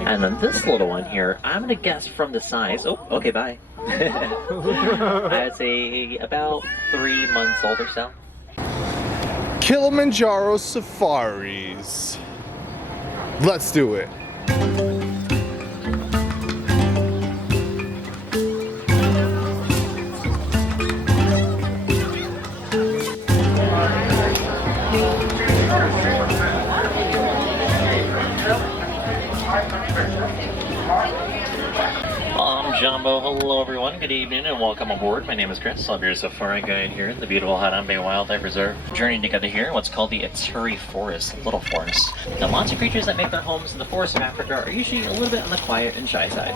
And then this little one here, I'm gonna guess from the size. Oh, okay, bye. I'd say about 3 months old or so. Kilimanjaro Safaris. Let's do it. Jumbo, hello everyone, good evening and welcome aboard. My name is Chris, I'll be your safari guide here in the beautiful Harambe Wildlife Reserve. Journeying together here in what's called the Ituri Forest, Little Forest. Now lots of creatures that make their homes in the forests of Africa are usually a little bit on the quiet and shy side.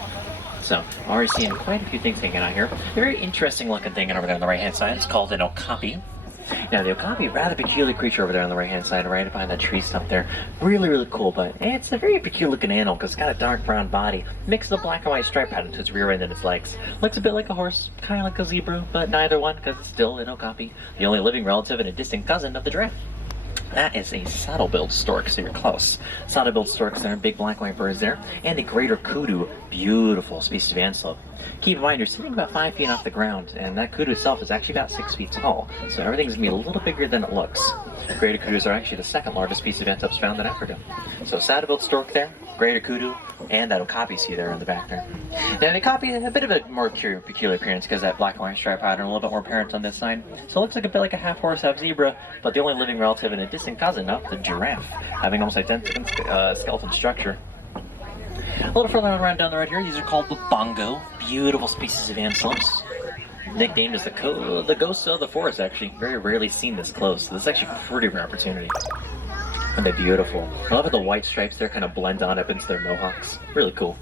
So, I'm already seeing quite a few things hanging out here. A very interesting looking thing over there on the right hand side, it's called an okapi. Now the okapi, rather peculiar creature over there on the right hand side, right behind that tree stump there. Really cool, but it's a very peculiar looking animal because it's got a dark brown body, mixed with a black and white stripe pattern to its rear end and its legs. Looks a bit like a horse, kind of like a zebra, but neither one because it's still an okapi, the only living relative and a distant cousin of the giraffe. That is a saddle-billed stork, so you're close. Saddle-billed storks there, big black white birds there, and a greater kudu, beautiful species of antelope. Keep in mind, you're sitting about 5 feet off the ground, and that kudu itself is actually about 6 feet tall, so everything's going to be a little bigger than it looks. Greater kudus are actually the second largest species of antelopes found in Africa. So saddle-billed stork there, greater kudu, and that okapi see there in the back there. Now the okapi, a bit of a more peculiar appearance because that black and white stripe pattern, a little bit more apparent on this side. So it looks like a bit like a half horse, half zebra, but the only living relative and a distant cousin of the giraffe, having almost identical skeleton structure. A little further on down the road here, these are called the bongo, beautiful species of antelopes. Nicknamed as the ghosts of the forest, actually. Very rarely seen this close, so this is actually a pretty rare opportunity. And they're beautiful. I love how the white stripes there kind of blend on up into their mohawks. Really cool.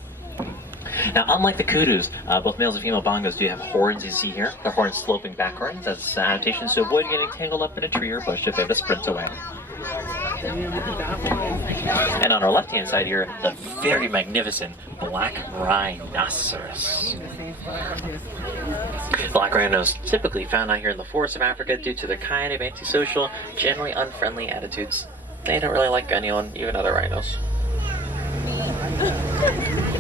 Now, unlike the kudus, both males and female bongos do have horns, you see here. Their horns sloping backwards as adaptations to avoid getting tangled up in a tree or bush if they have to sprint away. And on our left-hand side here, the very magnificent black rhinoceros. Black rhinos typically found out here in the forests of Africa due to their kind of antisocial, generally unfriendly attitudes. They don't really like anyone, even other rhinos.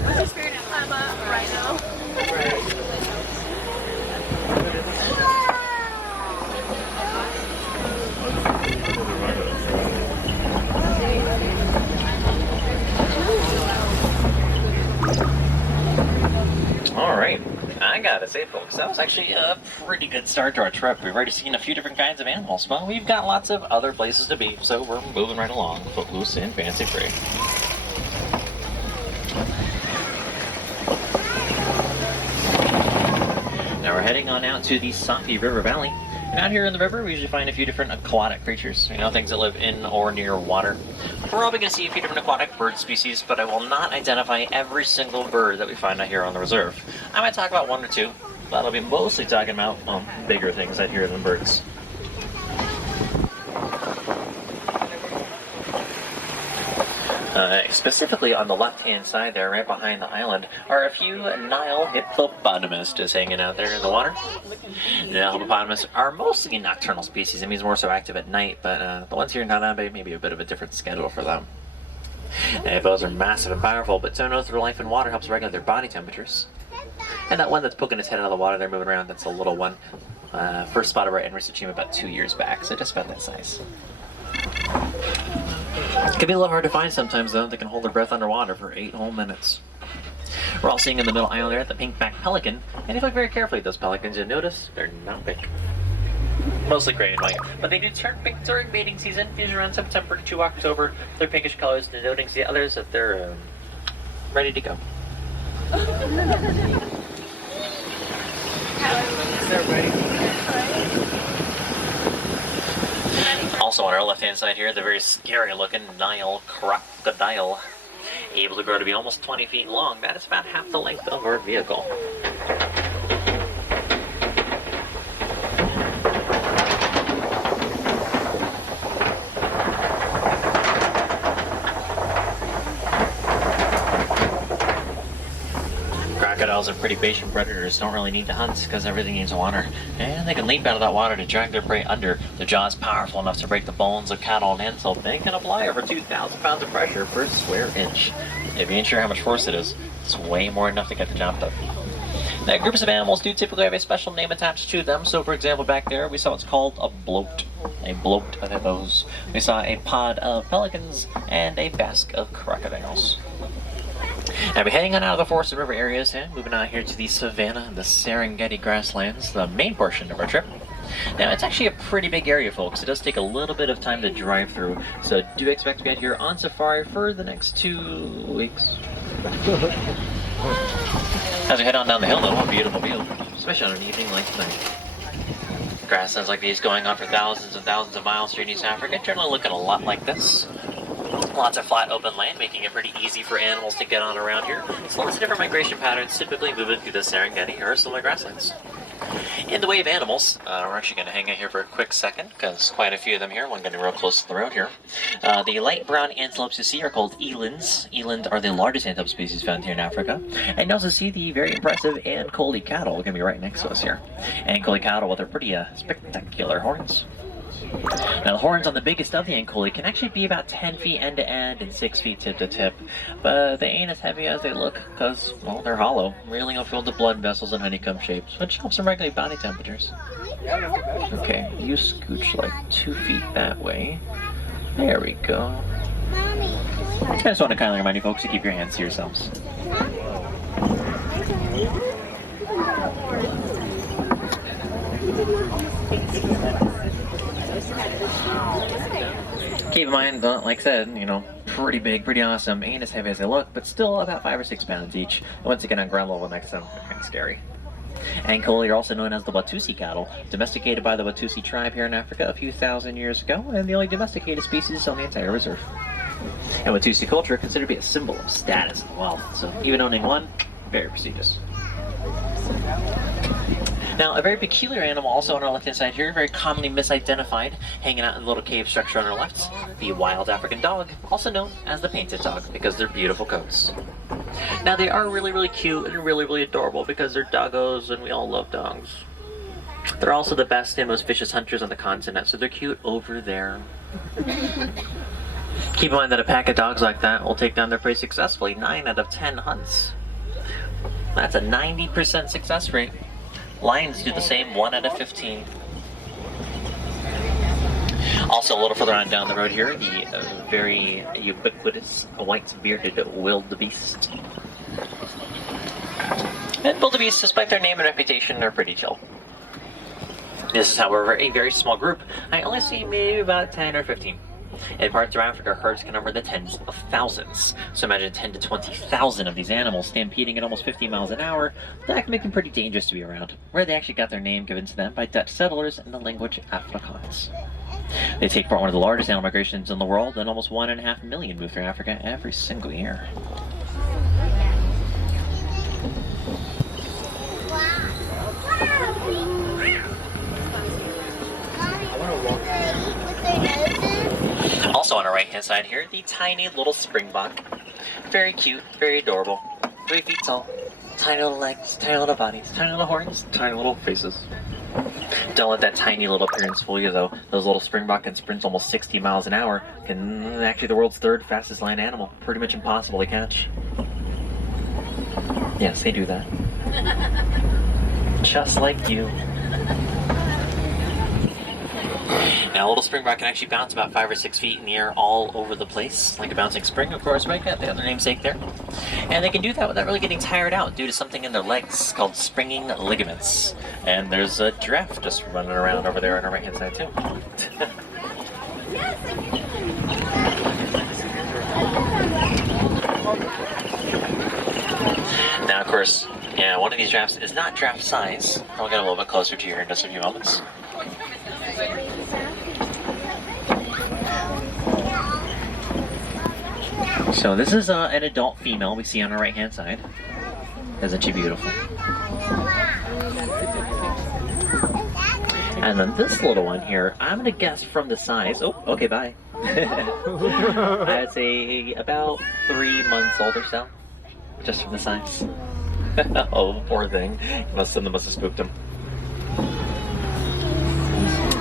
What's your spirit? I'm a rhino. Alright, I gotta say folks, that was actually a pretty good start to our trip. We've already seen a few different kinds of animals, but we've got lots of other places to be, so we're moving right along, footloose and fancy free. Now we're heading on out to the Safi River Valley. And out here in the river, we usually find a few different aquatic creatures, things that live in or near water. We're probably going to see a few different aquatic bird species, but I will not identify every single bird that we find out here on the reserve. I might talk about one or two, but I'll be mostly talking about bigger things out here than birds. Specifically on the left-hand side there, right behind the island, are a few Nile hippopotamus just hanging out there in the water. Nile hippopotamus are mostly nocturnal species. It means more so active at night, but the ones here in Harambe may be a bit of a different schedule for them. Hippos are massive and powerful, but so knows their life in water helps regulate their body temperatures. And that one that's poking its head out of the water there moving around, that's a little one. First spotted right in Richard about 2 years back, so just about that size. It can be a little hard to find sometimes though. They can hold their breath underwater for 8 whole minutes. We're all seeing in the middle island there the pink-backed pelican, and if you look very carefully at those pelicans, you'll notice they're not pink. Mostly gray and white, but they do turn pink during mating season, usually around September to October. They're pinkish colors, denoting to the others that they're ready to go. They're ready. Also on our left-hand side here, the very scary-looking Nile crocodile, able to grow to be almost 20 feet long. That is about half the length of our vehicle. Crocodiles are pretty patient predators, don't really need to hunt because everything needs water. And they can leap out of that water to drag their prey under. Their jaw is powerful enough to break the bones of cattle and antelope and can apply over 2,000 pounds of pressure per square inch. If you ain't sure how much force it is, it's way more than enough to get the job done. Now, groups of animals do typically have a special name attached to them. So, for example, back there, we saw what's called a bloat. A bloat of hippos. We saw a pod of pelicans and a basque of crocodiles. Now, we're heading on out of the forest and river areas and moving out here to the savanna and the Serengeti grasslands, the main portion of our trip. Now, it's actually a pretty big area, folks. It does take a little bit of time to drive through, so do expect to be out here on safari for the next 2 weeks. As we head on down the hill, though, a beautiful view, especially on an evening like tonight. Grasslands like these going on for thousands and thousands of miles through East Africa, generally looking a lot like this. Lots of flat open land, making it pretty easy for animals to get on around here. So lots of different migration patterns, typically moving through the Serengeti or similar grasslands. In the way of animals, we're actually going to hang out here for a quick second, because quite a few of them here. One getting real close to the road here. The light brown antelopes you see are called elands. Elands are the largest antelope species found here in Africa. And you also see the very impressive Ankole cattle, going to be right next to us here. Ankole cattle with their pretty spectacular horns. Now, the horns on the biggest of the Ankole can actually be about 10 feet end to end and 6 feet tip to tip, but they ain't as heavy as they look because, well, they're hollow, really filled with blood vessels and honeycomb shapes, which helps them regulate body temperatures. Okay, you scooch like 2 feet that way. There we go. I just want to kindly remind you folks to keep your hands to yourselves. Keep in mind, like I said, you know, pretty big, pretty awesome, ain't as heavy as they look, but still about 5 or 6 pounds each. And once you get on ground level next to them, they're kind of scary. Ankole are also known as the Watusi cattle, domesticated by the Watusi tribe here in Africa a few thousand years ago, and the only domesticated species on the entire reserve. And Watusi culture considered to be a symbol of status and wealth, so even owning one, very prestigious. Now, a very peculiar animal also on our left-hand side here, very commonly misidentified, hanging out in a little cave structure on our left, the wild African dog, also known as the painted dog, because they're beautiful coats. Now, they are really cute and really adorable because they're doggos and we all love dogs. They're also the best and most vicious hunters on the continent, so they're cute over there. Keep in mind that a pack of dogs like that will take down their prey successfully 9 out of 10 hunts. That's a 90% success rate. Lions do the same 1 out of 15. Also, a little further on down the road here, the very ubiquitous white-bearded wildebeest. And wildebeest, despite their name and reputation, are pretty chill. This is, however, a very small group. I only see maybe about 10 or 15. In parts of Africa, herds can number the tens of thousands. So imagine 10 to 20,000 of these animals stampeding at almost 50 miles an hour. That can make them pretty dangerous to be around, where they actually got their name given to them by Dutch settlers in the language Afrikaans. They take part in one of the largest animal migrations in the world, and almost 1.5 million move through Africa every single year. Also on our right-hand side here, the tiny little springbok. Very cute, very adorable. 3 feet tall. Tiny little legs, tiny little bodies, tiny little horns, tiny little faces. Don't let that tiny little appearance fool you though. Those little springbok can sprint almost 60 miles an hour. Actually the world's 3rd fastest land animal. Pretty much impossible to catch. Yes, they do that. Just like you. Now, a little springbok can actually bounce about 5 or 6 feet in the air all over the place, like a bouncing spring, of course, right? Got the other namesake there. And they can do that without really getting tired out due to something in their legs called springing ligaments. And there's a giraffe just running around over there on our right-hand side, too. Now, of course, yeah, one of these giraffes is not giraffe size. I'll get a little bit closer to you here in just a few moments. So this is an adult female we see on our right hand side. Isn't she beautiful? And then this little one here, I'm gonna guess from the size, oh, okay, bye. I'd say about 3 months old or so, just from the size. Oh, poor thing. Must have spooked him.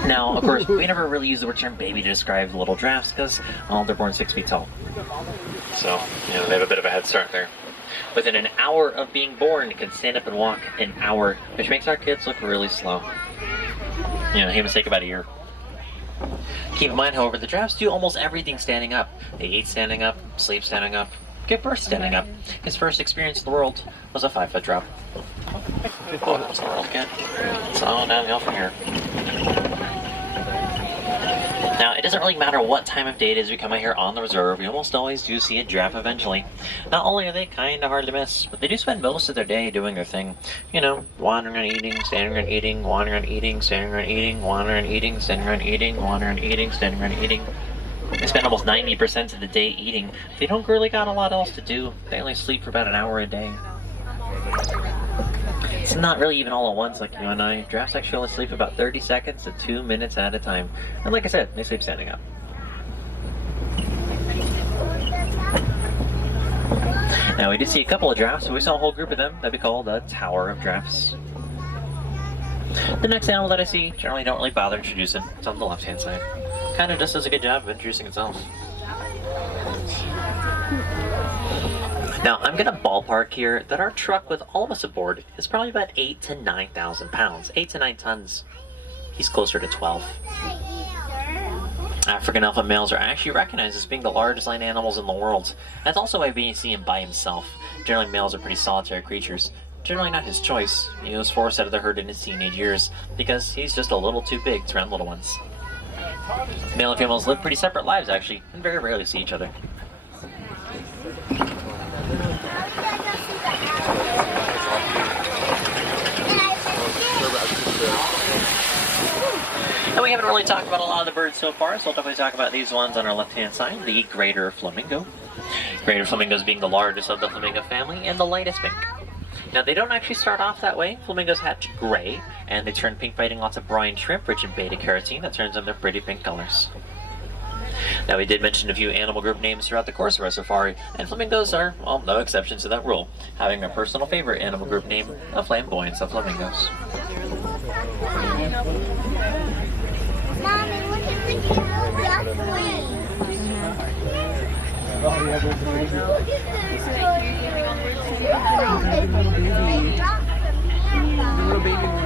Now, of course, we never really use the term baby to describe little giraffes because, well, they're born 6 feet tall. So, they have a bit of a head start there. Within an hour of being born, it can stand up and walk an hour, which makes our kids look really slow. He must take about a year. Keep in mind, however, the giraffes do almost everything standing up. They eat standing up, sleep standing up, give birth standing up. His first experience in the world was a 5-foot drop. Oh, that's the world, kid. It's all downhill from here. Now, it doesn't really matter what time of day it is we come out here on the reserve, we almost always do see a giraffe eventually. Not only are they kind of hard to miss, but they do spend most of their day doing their thing. Wandering around eating, standing around eating, wandering around eating, standing around eating, wandering around eating, standing around eating, wandering around eating, standing around eating. They spend almost 90% of the day eating. They don't really got a lot else to do. They only sleep for about an hour a day. It's not really even all at once like you and I. Giraffes actually only sleep about 30 seconds to 2 minutes at a time. And like I said, they sleep standing up. Now we did see a couple of giraffes, so we saw a whole group of them. That'd be called a tower of giraffes. The next animal that I see, generally don't really bother introducing. It's on the left-hand side. Kind of just does a good job of introducing itself. Now, I'm going to ballpark here that our truck with all of us aboard is probably about 8,000 to 9,000 pounds. 8 to 9 tons. He's closer to 12. African alpha males are actually recognized as being the largest land animals in the world. That's also why we see him by himself. Generally, males are pretty solitary creatures. Generally not his choice. He was forced out of the herd in his teenage years because he's just a little too big to run little ones. Male and females live pretty separate lives, actually, and very rarely see each other. And we haven't really talked about a lot of the birds so far, so we'll definitely talk about these ones on our left-hand side, the greater flamingo. Greater flamingos being the largest of the flamingo family and the lightest pink. Now, they don't actually start off that way. Flamingos hatch gray, and they turn pink by eating lots of brine shrimp rich in beta-carotene that turns them their pretty pink colors. Now, we did mention a few animal group names throughout the course of our safari, and flamingos are, well, no exception to that rule, having a personal favorite animal group name, a flamboyance of flamingos. Mommy, look at the cute duckling. Look at this. The little baby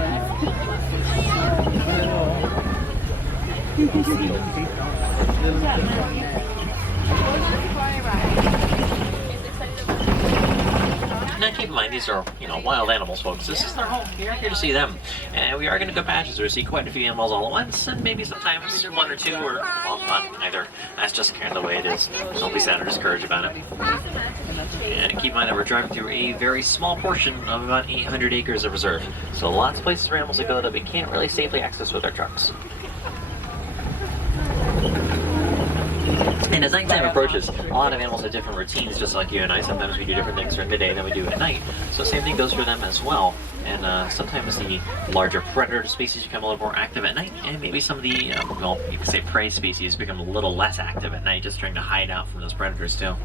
Now keep in mind, these are, wild animals, folks. This is their home. We are here to see them. And we are going to go patches where we see quite a few animals all at once, and maybe sometimes one or two, or, well, not either. That's just kind of the way it is. Don't be sad or discouraged about it. And keep in mind that we're driving through a very small portion of about 800 acres of reserve. So lots of places for animals to go that we can't really safely access with our trucks. And as nighttime approaches, a lot of animals have different routines, just like you and I. Sometimes we do different things during the day than we do at night. So the same thing goes for them as well. And sometimes the larger predator species become a little more active at night, and maybe some of the, well, you could say prey species become a little less active at night, just trying to hide out from those predators too.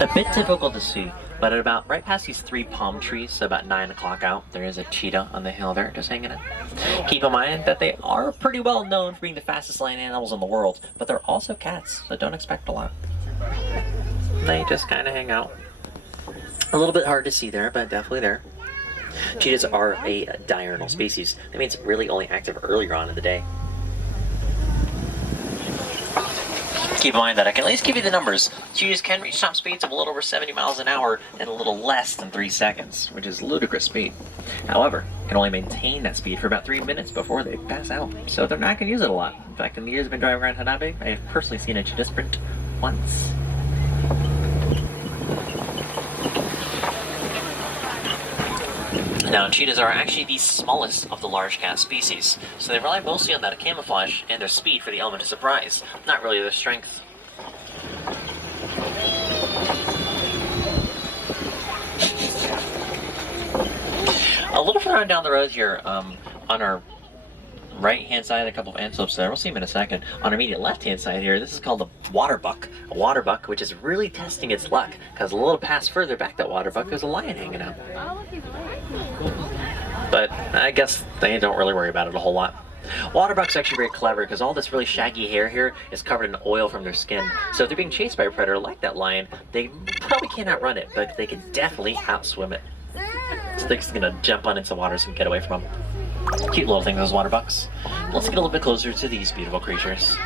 A bit difficult to see, but at about right past these 3 palm trees, so about 9 o'clock out, there is a cheetah on the hill there, just hanging out. Keep in mind that they are pretty well known for being the fastest land animals in the world, but they're also cats, so don't expect a lot. They just kind of hang out. A little bit hard to see there, but definitely there. Cheetahs are a diurnal species. That means really only active earlier on in the day. Keep in mind that I can at least give you the numbers. Cheetahs can reach top speeds of a little over 70 miles an hour in a little less than 3 seconds, which is ludicrous speed. However, can only maintain that speed for about 3 minutes before they pass out, so they're not going to use it a lot. In fact, in the years I've been driving around Hanabe, I have personally seen a cheetah sprint once. Now, cheetahs are actually the smallest of the large cat species, so they rely mostly on that camouflage and their speed for the element of surprise, not really their strength. A little further down the road here, on our right-hand side, a couple of antelopes there. We'll see them in a second. On our immediate left-hand side here, this is called a water buck. A water buck, which is really testing its luck, because a little past further back that water buck, there's a lion hanging out. But I guess they don't really worry about it a whole lot. Water bucks are actually very clever because all this really shaggy hair here is covered in oil from their skin. So if they're being chased by a predator like that lion, they probably can't outrun it, but they can definitely outswim it. So they're just gonna jump on into waters and get away from them. Cute little things, those water bucks. Let's get a little bit closer to these beautiful creatures.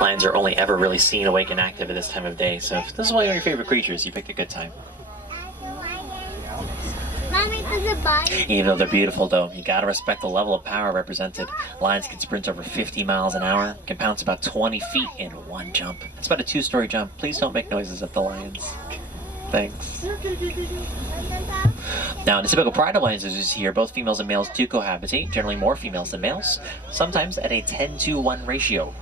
Lions are only ever really seen awake and active at this time of day, so if this is one of your favorite creatures, you picked a good time. Even though they're beautiful though, you gotta respect the level of power represented. Lions can sprint over 50 miles an hour, can pounce about 20 feet in one jump. It's about a 2-story jump. Please don't make noises at the lions. Thanks. Now, in the typical pride of lions as you see here, both females and males do cohabitate, generally more females than males, sometimes at a 10-to-1 ratio.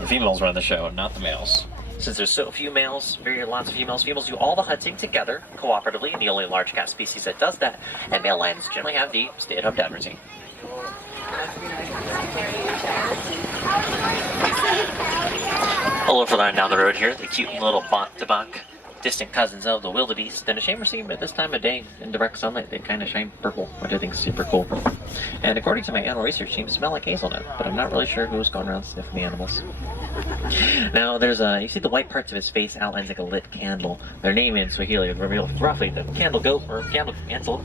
The females run the show, not the males. Since there's so few males, lots of females do all the hunting together, cooperatively, and the only large cat species that does that, and male lions generally have the stay-at-home dad routine. A little further down the road here, the cute little bont-to-buck, distant cousins of the wildebeest, and a shame we're seeing them at this time of day in direct sunlight. They kind of shine purple, which I think is super cool. And according to my animal research team, smell like hazelnut, but I'm not really sure who's going around sniffing the animals. Now there's you see the white parts of his face outlines like a lit candle. Their name in Swahili would reveal roughly the candle goat or candle antelope.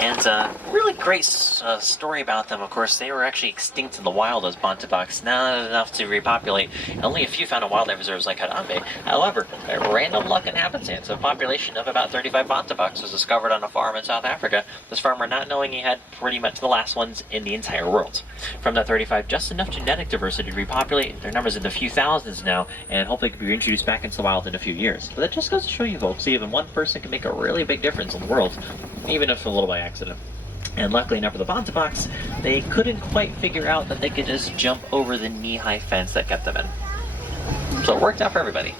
And really great story about them. Of course, they were actually extinct in the wild as bont-to-bucks, not enough to repopulate. Only a few found in wildlife reserves like Harambe. However, a random luck and happenstance, a population of about 35 bont-to-bucks was discovered on a farm in South Africa. This farmer not knowing he had pretty much the last ones in the entire world. From that 35, just enough genetic diversity to repopulate. Their numbers in the few thousands now, and hopefully could be reintroduced back into the wild in a few years. But that just goes to show you folks, even one person can make a really big difference in the world, even if a little by accident. And luckily enough for the bont-to-bucks, they couldn't quite figure out that they could just jump over the knee-high fence that kept them in. So it worked out for everybody.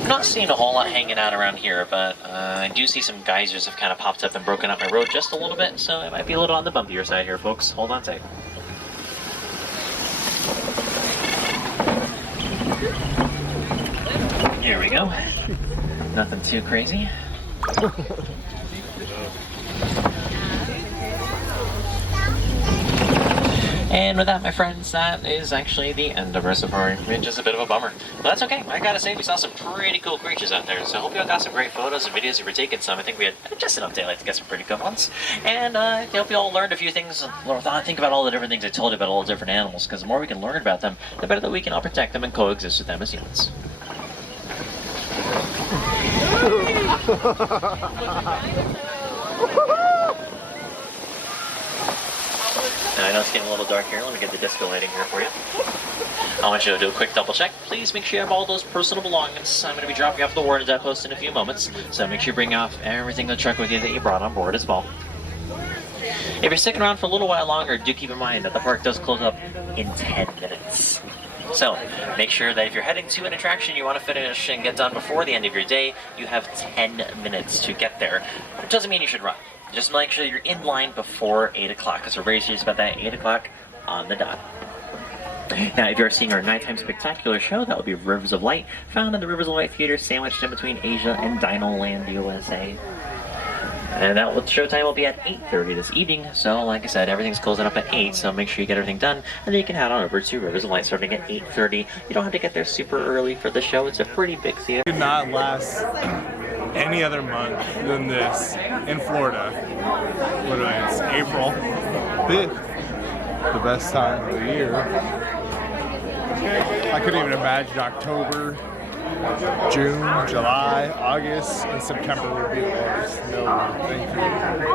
I'm not seeing a whole lot hanging out around here, but I do see some geysers have kind of popped up and broken up my road just a little bit, so it might be a little on the bumpier side here, folks. Hold on tight. Here we go. Nothing too crazy. And with that, my friends, that is actually the end of our safari, which is a bit of a bummer. But that's okay. I gotta say, we saw some pretty cool creatures out there. So I hope you all got some great photos and videos. If you're taking some, I think we had just enough daylight to get some pretty good ones. And I hope you all learned a few things. Think about all the different things I told you about all the different animals, because the more we can learn about them, the better that we can all protect them and coexist with them as humans. Now, I know it's getting a little dark here. Let me get the disco lighting here for you. I want you to do a quick double check. Please make sure you have all those personal belongings. I'm going to be dropping off the warden's outpost in a few moments, so make sure you bring off everything in the truck with you that you brought on board as well. If you're sticking around for a little while longer, do keep in mind that the park does close up in 10 minutes. So, make sure that if you're heading to an attraction you want to finish and get done before the end of your day, you have 10 minutes to get there. It doesn't mean you should run. Just make sure you're in line before 8 o'clock, because we're very serious about that 8 o'clock on the dot. Now, if you're seeing our nighttime spectacular show, that will be Rivers of Light, found in the Rivers of Light Theater, sandwiched in between Asia and Dino Land, USA. And that showtime will be at 8:30 this evening, so like I said, everything's closing up at 8, so make sure you get everything done, and then you can head on over to Rivers of Light starting at 8:30. You don't have to get there super early for the show, it's a pretty big theater. Could not last any other month than this in Florida. Literally, it's April 5th, the best time of the year. I couldn't even imagine October, June, July, August, and September would be the worst. No, thank you.